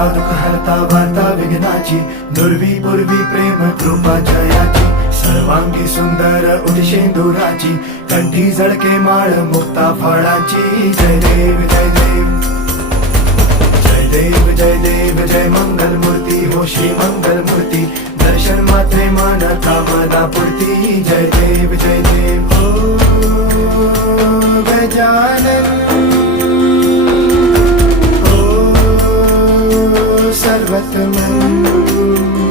हरता दुःख हरता वार्ता विघ्नाची, दुर्वी पूर्वी प्रेम कृपा जयाची, सर्वांगी सुंदर उदिशेंदुराची, कंठी झळके माळ मुक्ता फळाची. जय देव जय देव जय देव जय देव जय मंगल मूर्ती हो श्री मंगल मूर्ती, दर्शन मात्रे मन कामना पूर्ती. जय देव जय देव हो गजानन हो सर्वतमन.